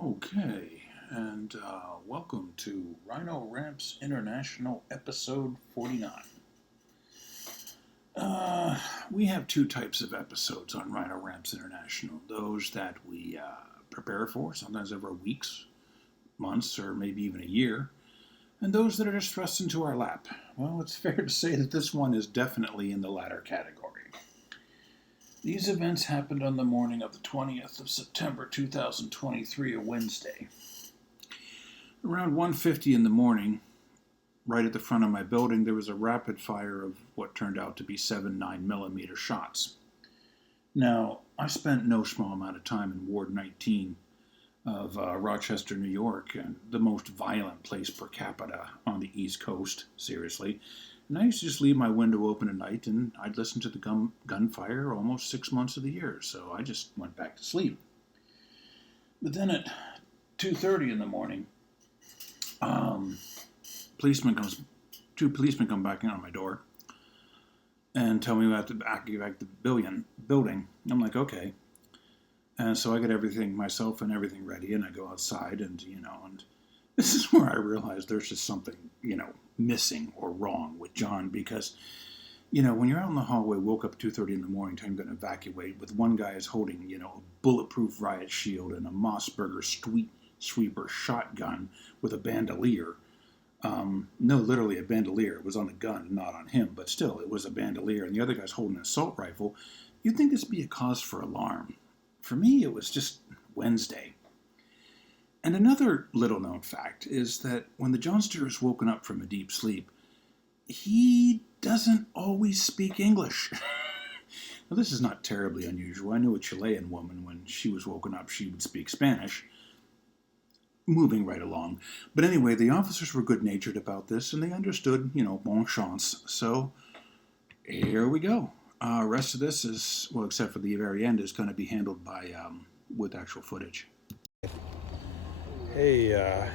Okay, and welcome to Rhino Ramps International episode 49. We have two types of episodes on Rhino Ramps International. Those that we prepare for, sometimes over weeks, months, or maybe even a year, and those that are just thrust into our lap. Well, it's fair to say that this one is definitely in the latter category. These events happened on the morning of the 20th of September 2023, a Wednesday. Around 1:50 in the morning, right at the front of my building, there was a rapid fire of what turned out to be 7 9mm shots. Now, I spent no small amount of time in Ward 19 of Rochester, New York, and the most violent place per capita on the East Coast, seriously. And I used to just leave my window open at night, and I'd listen to the gunfire almost 6 months of the year, so I just went back to sleep. But then at 2:30 in the morning, two policemen come back in on my door and tell me we have to evacuate the building. I'm like, okay. And so I get everything myself and everything ready, and I go outside, and this is where I realized there's just something, missing or wrong with John, because, when you're out in the hallway, woke up at 2:30 in the morning, time to evacuate, with one guy is holding, a bulletproof riot shield and a Mossberger street sweeper shotgun with a bandolier. No, literally a bandolier. It was on the gun, not on him, but still, it was a bandolier, and the other guy's holding an assault rifle. You'd think this would be a cause for alarm. For me, it was just Wednesday. And another little-known fact is that when the Johnster is woken up from a deep sleep, he doesn't always speak English. Now, this is not terribly unusual. I knew a Chilean woman, when she was woken up, she would speak Spanish. Moving right along. But anyway, the officers were good-natured about this, and they understood, bon chance. So, here we go. Rest of this is, well, except for the very end, is going to be handled by, with actual footage. Hey, I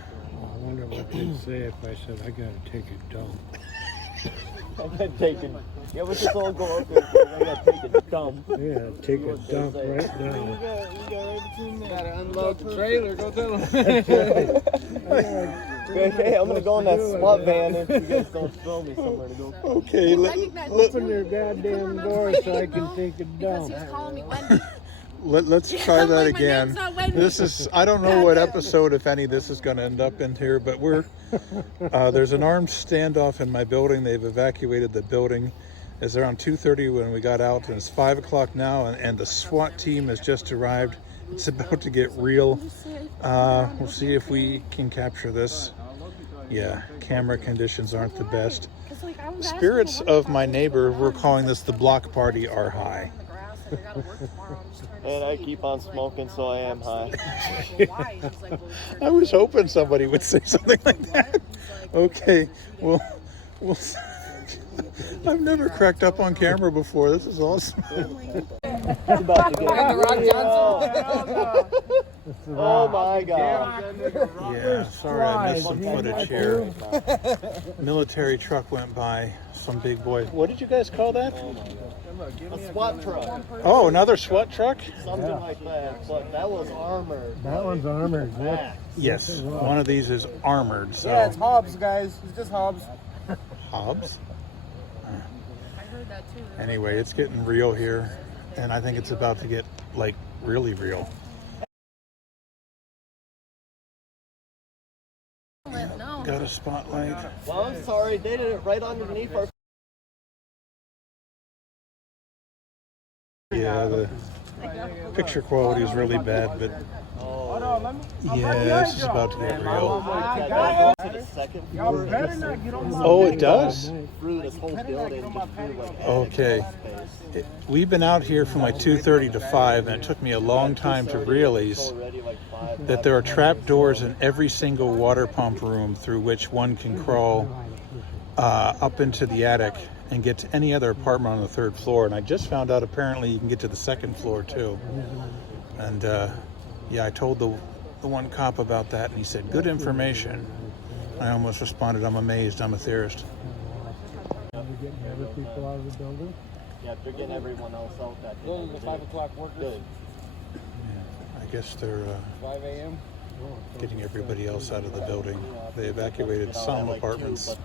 wonder what they'd say if I said I gotta take a dump. I gotta take a... Yeah, what's this all go up there for? I gotta take a dump. Yeah, take a dump right now. We got right between there. Gotta unload the trailer, go tell them. Hey, I'm gonna go in that SWAT van if you guys don't throw me somewhere to go. Okay, open your goddamn door so I can take a dump. Let's try that again. I don't know what episode, if any, this is going to end up in here, but there's an armed standoff in my building. They've evacuated the building. It's around 2:30 when we got out, and it's 5 o'clock now, and the SWAT team has just arrived. It's about to get real. We'll see if we can capture this. Yeah, camera conditions aren't the best. Spirits of my neighbor, we're calling this the block party, are high. And I keep on smoking, so I am high. I was hoping somebody would say something like that. Okay, well, I've never cracked up on camera before. This is awesome. It's about to get Oh my God. Yeah, sorry I missed some footage here. Military truck went by, some big boys. What did you guys call that? A SWAT truck. Oh, another SWAT truck? Something like that, but that was armored. That one's armored. Yes, one of these is armored. So. Yeah, it's Hobbs, guys. It's just Hobbs. Hobbs? Anyway, it's getting real here, and I think it's about to get, really real. No. Got a spotlight. Well, I'm sorry. They did it right underneath our... Yeah, the picture quality is really bad, but yeah, this is about to get real. Oh, it does? Through this whole building, just through Okay. We've been out here from 2:30 to 5, and it took me a long time to realize that there are trap doors in every single water pump room through which one can crawl up into the attic and get to any other apartment on the 3rd floor. And I just found out apparently you can get to the 2nd floor too. And I told the one cop about that, and he said, good information. I almost responded, I'm amazed, I'm a theorist. Are we getting other people out of the building? Yeah, they're getting everyone else out that day. Those are the 5 o'clock workers. Good. Yeah, I guess they're... 5 a.m. getting everybody else out of the building. They evacuated some apartments,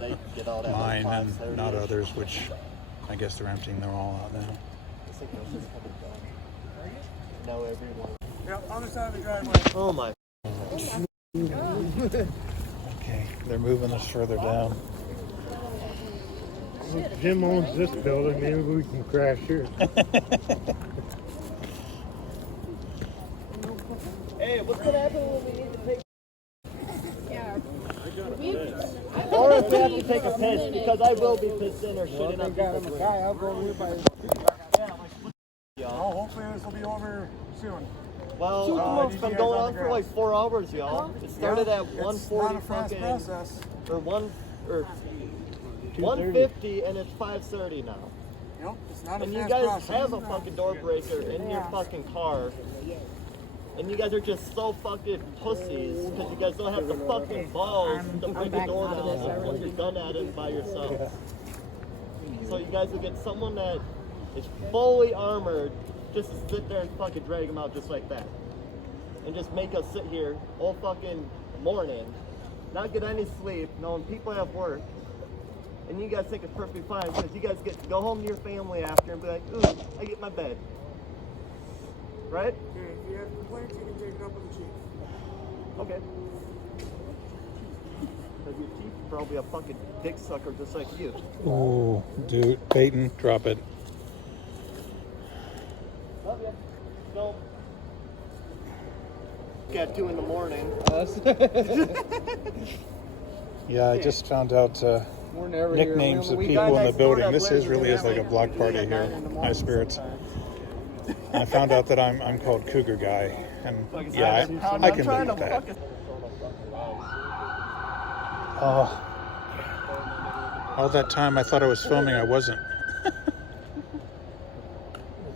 mine and not others, which I guess they're emptying them all out now. Yeah, other side of the driveway. Oh my. Okay, they're moving us further down. Well, Jim owns this building, maybe we can crash here. Hey, what's gonna happen when we need to take? Or if we have to take a piss, because I will be pissed in or shitting on people's room. I'll go with by. Y'all. Hopefully this will be over soon. Well, it's been going on for like 4 hours, y'all. It started at 1:40 fucking, or 1:50, and it's 5:30 now. Yep, it's not a And you fast guys process. have a fucking door breaker in your fucking car. And you guys are just so fucking pussies because you guys don't have the fucking balls to break a door down once you're done at it by yourself. So you guys will get someone that is fully armored just to sit there and fucking drag them out just like that. And just make us sit here all fucking morning, not get any sleep, knowing people have work. And you guys think it's perfectly fine because you guys get to go home to your family after and be like, ooh, I get my bed. Right? Okay, if you have complaints, you can take it up with the chief. Okay. Because your chief's probably a fucking dick sucker just like you. Oh, dude, Peyton, drop it. Love you. No. At 2 in the morning. Yeah, I just found out nicknames of people in the building. This really is like a block party here. High spirits. I found out that I'm called Cougar Guy, and yeah, I can live with that. Oh, all that time I thought I was filming, I wasn't.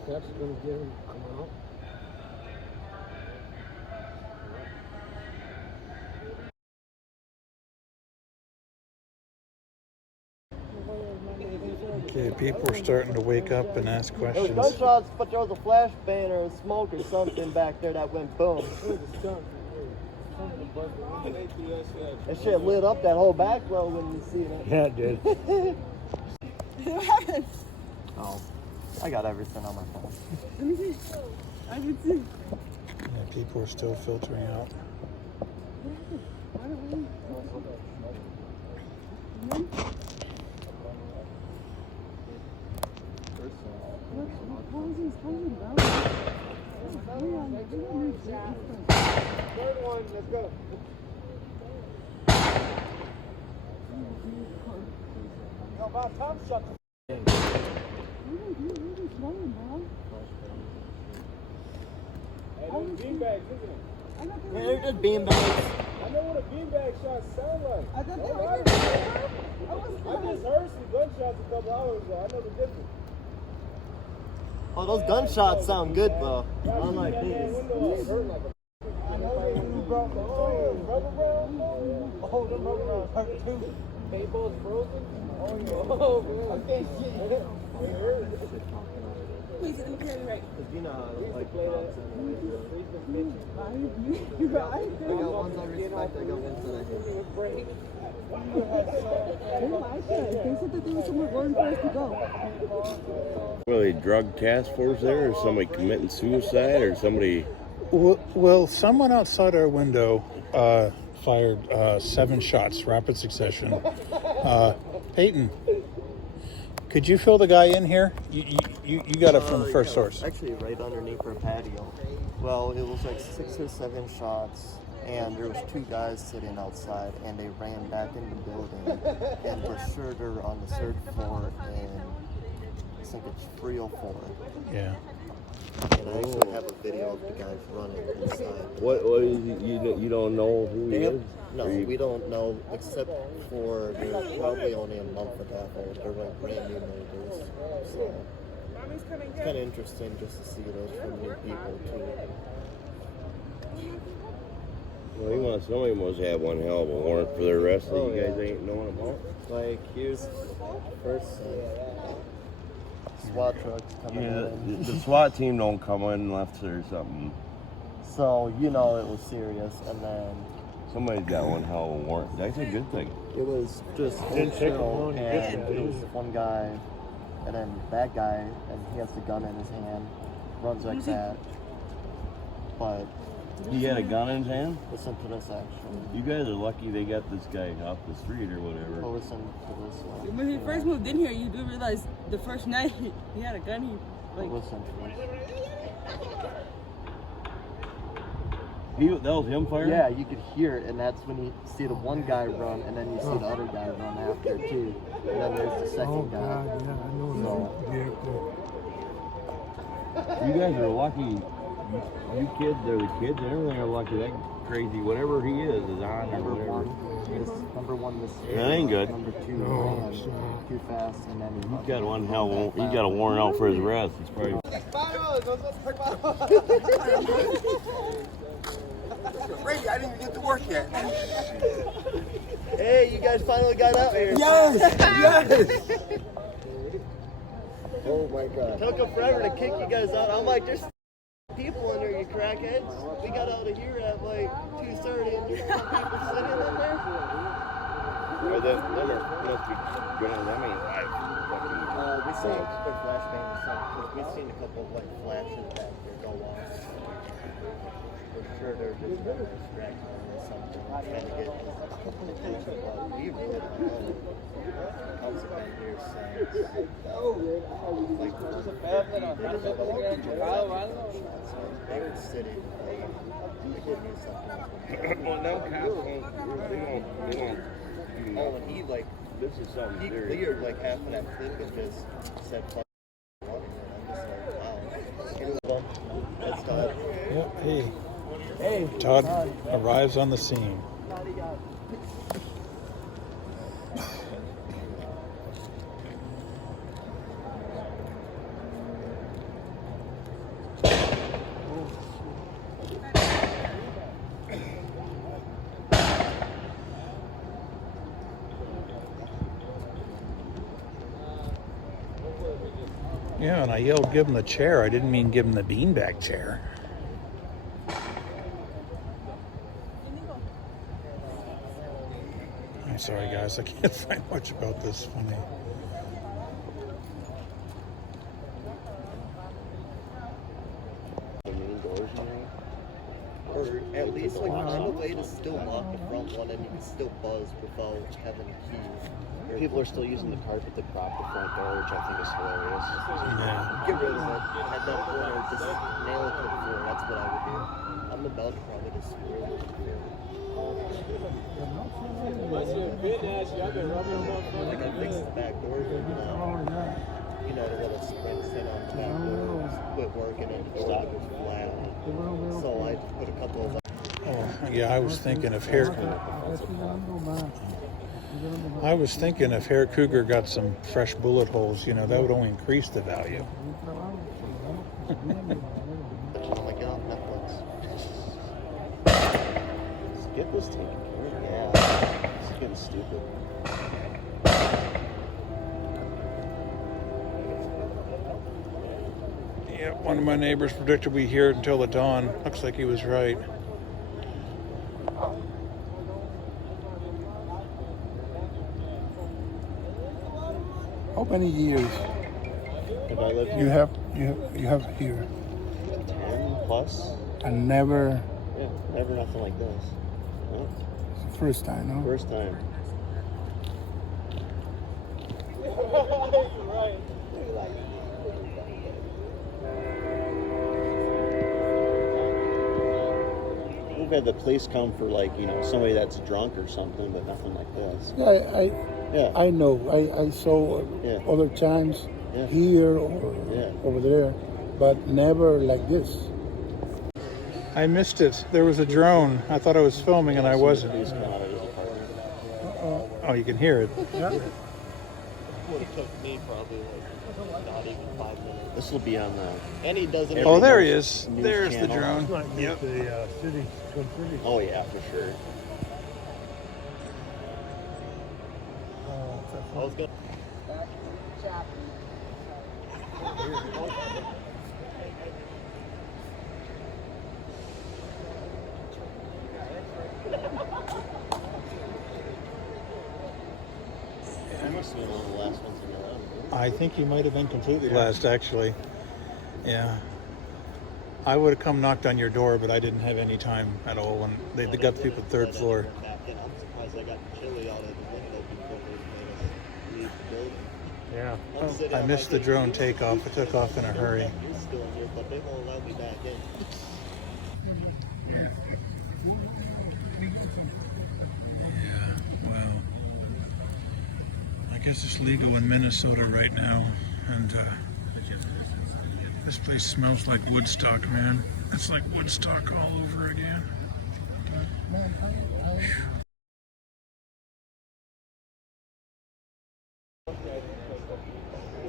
That's gonna get him to come out. Okay, people are starting to wake up and ask There was questions. gunshots, but there was a flashbang or smoke or something back there that went boom. That shit lit up that whole back row when you see it. Yeah, it did. What happened? Oh, I got everything on my phone. Let me see. I didn't see. Yeah, people are still filtering out. Why don't we? Third one, let's go. How about Tom shut the Hey, those beanbags, isn't it? Yeah, they're just beanbags. I know what a beanbag shot sound like. I thought they were I just heard some gunshots a couple hours ago. I know the difference. Oh, those gunshots sound good though. Unlike these. I know you brought the rubber round. Oh, the rubber round hurt too. Paintball's frozen. Oh, yeah. I can't see it. Please, let me carry right. You know how like You right? I got ones I respect, I got ones that I hate. They like it. They said that there was somewhere going for us to go. Were they drug task force there, or somebody committing suicide, or somebody? Well, someone outside our window fired 7 shots, rapid succession. Peyton, could you fill the guy in here? You got it from the first source. Actually, right underneath our patio. Well, it was like 6 or 7 shots, and there was 2 guys sitting outside, and they ran back in the building, and for sure they're on the 3rd floor, and I think it's 304. Yeah. And I actually have a video of the guys running inside. What is it, you don't know who he is? No, we don't know, except for they're probably only a month and a half old. They're like brand new neighbors. So it's kind of interesting just to see those from new people too. Well, somebody must have one hell of a warrant for the arrest that you guys ain't knowing about. Like here's first SWAT trucks coming in. The SWAT team don't come in unless there's something So, you know it was serious. And then Somebody's got one hell of a warrant. That's a good thing. it was just chill, and it was one guy, and then that guy, and he has the gun in his hand, runs like that. But He had a gun in his hand? listen to this, actually. You guys are lucky they got this guy off the street or whatever. Oh, listen to this. When he first moved in here, you do realize the first night he had a gun. He like. Listen to this. That was him firing? Yeah, you could hear it, and that's when you see the one guy run, and then you see the other guy run after too. And then there's the second guy. You guys are lucky. You kids, they're the kids and everything are lucky. That crazy, whatever he is on or whatever. Number one was. That ain't good. Number two ran too fast, and then He's got one hell. He's got a warrant out for his arrest. He's probably. Brady, I didn't even get to work yet. Hey, you guys finally got out here. Yes! Yes! Oh my god. Took them forever to kick you guys out. I'm like, there's people in there, you crackheads. We got out of here at like 2:30 and there's people sitting in there. Well, that must be going. I mean, We saw their flashbang and stuff because we've seen a couple of like flashes back there go off. We're sure they're just distracted or something, trying to get attention, but we really don't know. Cops have been here since like they could city. They could do something. well, no cops won't. They won't. Oh, and he like This is something he serious. cleared like half of that thing and just said fuck running, and I'm just like, wow. That's Todd. Yep. Hey. Todd arrives on the scene. Yeah, and I yelled, give him the chair. I didn't mean give him the beanbag chair. I'm sorry, guys. I can't find much about this funny. The main doors, you know? Or at least like find a way to still lock the front one and you can still buzz without having a key. People are still using the carpet to prop the front door, which I think is hilarious. Yeah. Get rid of it at that point or just nail it to the floor. That's what I would do. I'm about to probably just screw it. Like I fixed the back door, you know, the little spring set on the back door quit working and the door was flat. So I put a couple of. Oh, yeah, I was thinking if Hair Cougar got some fresh bullet holes, you know, that would only increase the value. Like on Netflix. Let's get this taken care of. Yeah. This is getting stupid. Yeah, one of my neighbors predicted we'd hear it until the dawn. Looks like he was right. How many years Have I lived you here? have here 10 plus? and never Yeah, never nothing like this. No, it's the first time, no? first time. We've had the police come for like, you know, somebody that's drunk or something, but nothing like this. Yeah, Yeah. I know. I saw Yeah. other times Yeah. here or Yeah. over there, but never like this. I missed it. There was a drone. I thought I was filming and I wasn't. Police come out of his apartment. Oh, you can hear it. Yeah. Would have took me probably like not even 5 minutes. This will be on the. And he doesn't. Oh, there he is. News There's the channel. drone. Yep. Oh yeah, for sure. I was gonna. I think he might have been completely last, actually. Yeah. I would have come knocked on your door, but I didn't have any time at all when they got the people 3rd floor. I'm surprised I got chili out of the window before they made us leave the building. Yeah. I'm sitting I on missed my the drone computer, takeoff. It took off in a hurry. You're still in here, but they won't allow me back in. Well, I guess it's legal in Minnesota right now, and this place smells like Woodstock, man. It's like Woodstock all over again.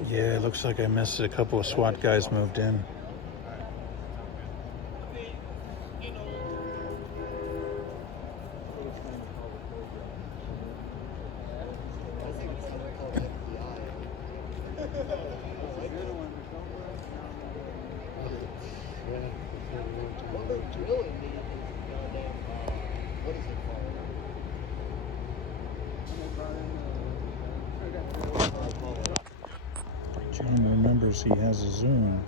Yeah, it looks like I missed it. A couple of SWAT guys moved in. John remembers he has a Zoom.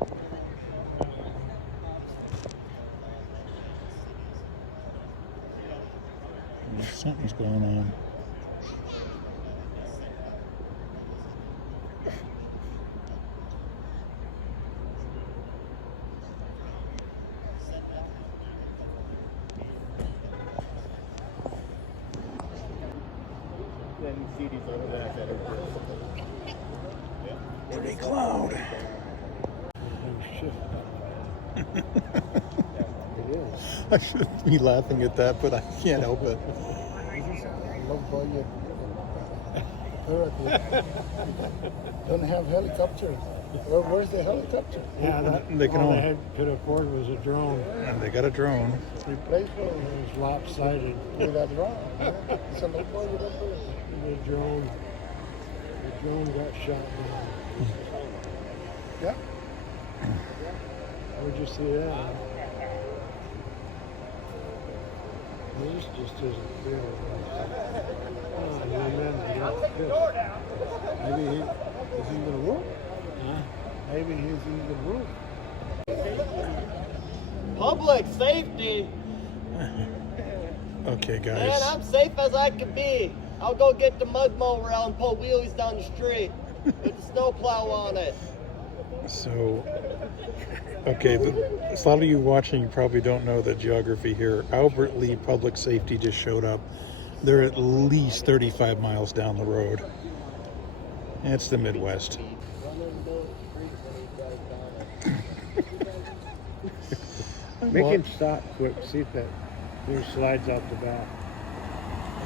Something's going on. Pretty cloud. I shouldn't be laughing at that, but I can't help it. Don't have helicopters. Where's the helicopter? Yeah, They can all only- they could afford was a drone. And they got a drone. Replacement It was lopsided. with that drone. So no problem with that. The drone got shot down. Yeah. Where'd you see that? This just isn't real. Oh, you man, I got this. Maybe he's even gonna work. Huh? Maybe he's even gonna work. Public safety. Okay, Man, guys. I'm safe as I can be. I'll go get the mud mower out and pull wheelies down the street with the snowplow on it. So, okay, a lot of you watching, you probably don't know the geography here. Albert Lee Public Safety just showed up. They're at least 35 miles down the road. It's the Midwest. Make him stop quick. See if that thing slides out the back.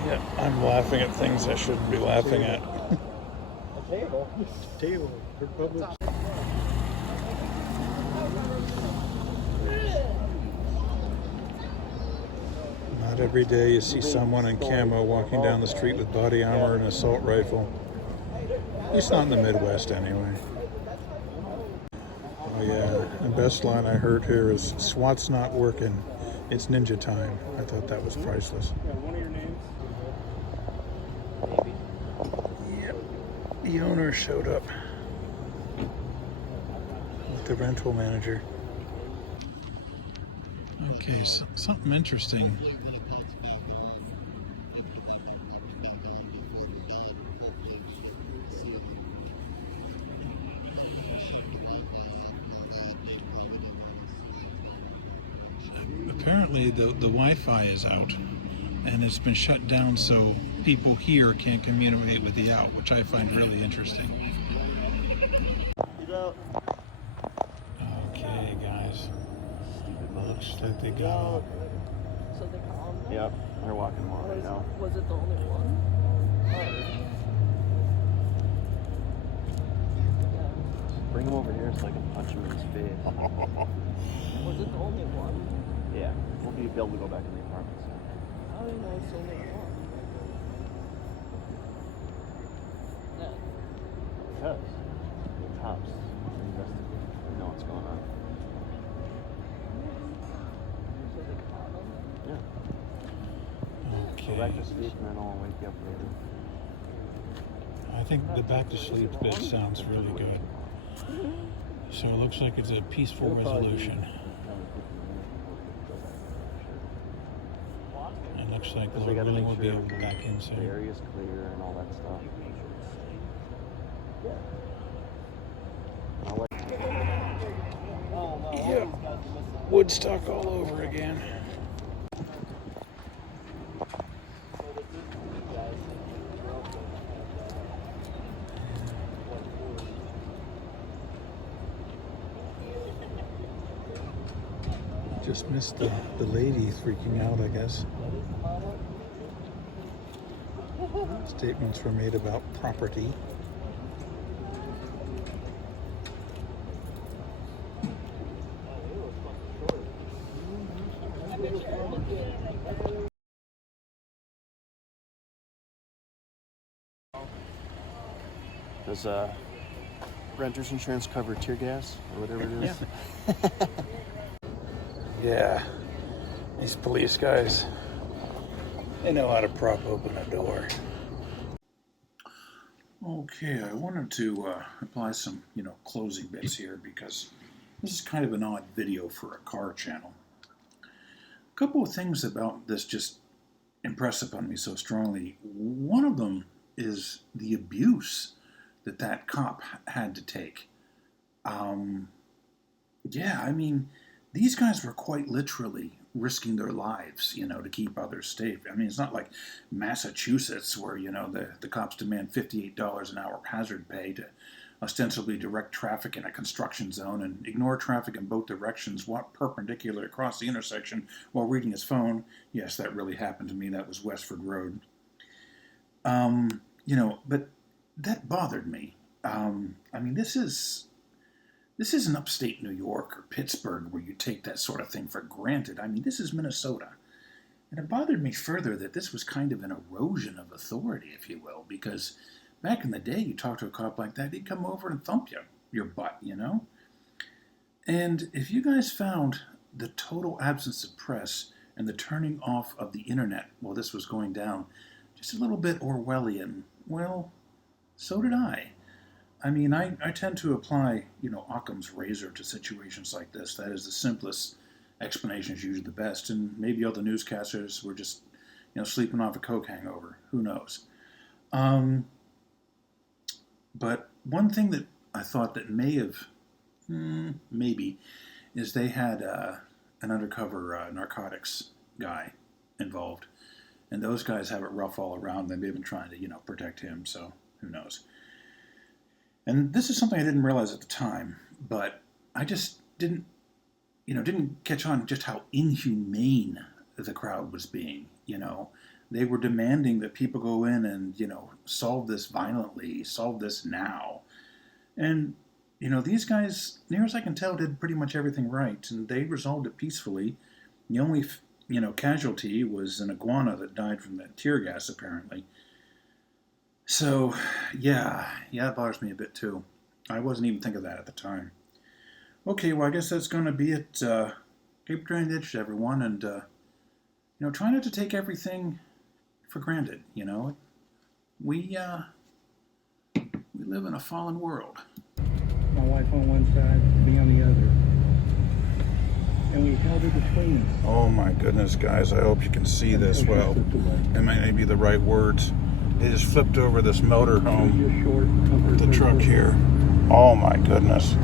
Yeah, I'm laughing at things I shouldn't be laughing at. Table for public. Not every day you see someone in camo walking down the street with body armor and an assault rifle. At least not in the Midwest, anyway. Oh yeah, the best line I heard here is, "SWAT's not working, it's ninja time." I thought that was priceless. One of your names? Yep, the owner showed up with the rental manager. Okay, so, something interesting. Apparently the Wi-Fi is out and it's been shut down so people here can't communicate with the out, which I find really interesting. Okay, guys. Looks like they got out. So they called them? Yep, they're walking them all right now. Was it the only one? Bring him over here so I can punch him in his face. Was it the only one? Yeah, we'll be able to go back in the apartments. How do you know it's the only one? Yeah. Because the cops are investigating. They know what's going on. So they caught him? Yeah. Go Okay. back to sleep and then I'll wake you up later. I I think the back to sleep bit sounds really good. So it looks like it's a peaceful resolution. It looks like We got to make we'll be sure able to back in soon. the area's clear and all that stuff. Yep. Woodstock all over again. Just missed the lady freaking out, I guess. Statements were made about property. Does renter's insurance cover tear gas or whatever it is? Yeah, these police guys, they know how to prop open a door. Okay, I wanted to apply some, closing bits here because this is kind of an odd video for a car channel. A couple of things about this just impress upon me so strongly. One of them is the abuse that cop had to take. Yeah, I mean, these guys were quite literally risking their lives, to keep others safe. I mean, it's not like Massachusetts where, the cops demand $58 an hour hazard pay to ostensibly direct traffic in a construction zone and ignore traffic in both directions, walk perpendicular across the intersection while reading his phone. Yes, that really happened to me. That was Westford Road. But that bothered me. I mean, this isn't upstate New York or Pittsburgh where you take that sort of thing for granted. I mean, this is Minnesota. And it bothered me further that this was kind of an erosion of authority, if you will, because back in the day, you talk to a cop like that, he'd come over and thump your butt, And if you guys found the total absence of press and the turning off of the internet while this was going down just a little bit Orwellian, well, so did I. I mean, I tend to apply, Occam's razor to situations like this. That is the simplest explanation is usually the best. And maybe all the newscasters were just, sleeping off a coke hangover. Who knows? But one thing that I thought that may have, maybe, is they had an undercover narcotics guy involved. And those guys have it rough all around. They've been trying to, protect him. So who knows? And this is something I didn't realize at the time, but I just didn't catch on just how inhumane the crowd was being, They were demanding that people go in and, solve this violently, solve this now. And, these guys, near as I can tell, did pretty much everything right, and they resolved it peacefully. The only, casualty was an iguana that died from the tear gas, apparently. So, yeah, it bothers me a bit too. I wasn't even thinking of that at the time. Okay, well, I guess that's going to be it. Keep turning the edge, everyone, and, try not to take everything for granted, We live in a fallen world. My wife on one side, me on the other. And we held it between us. Oh my goodness, guys, I hope you can see this well. It might not be the right words. They just flipped over this motorhome with the truck here. Oh my goodness.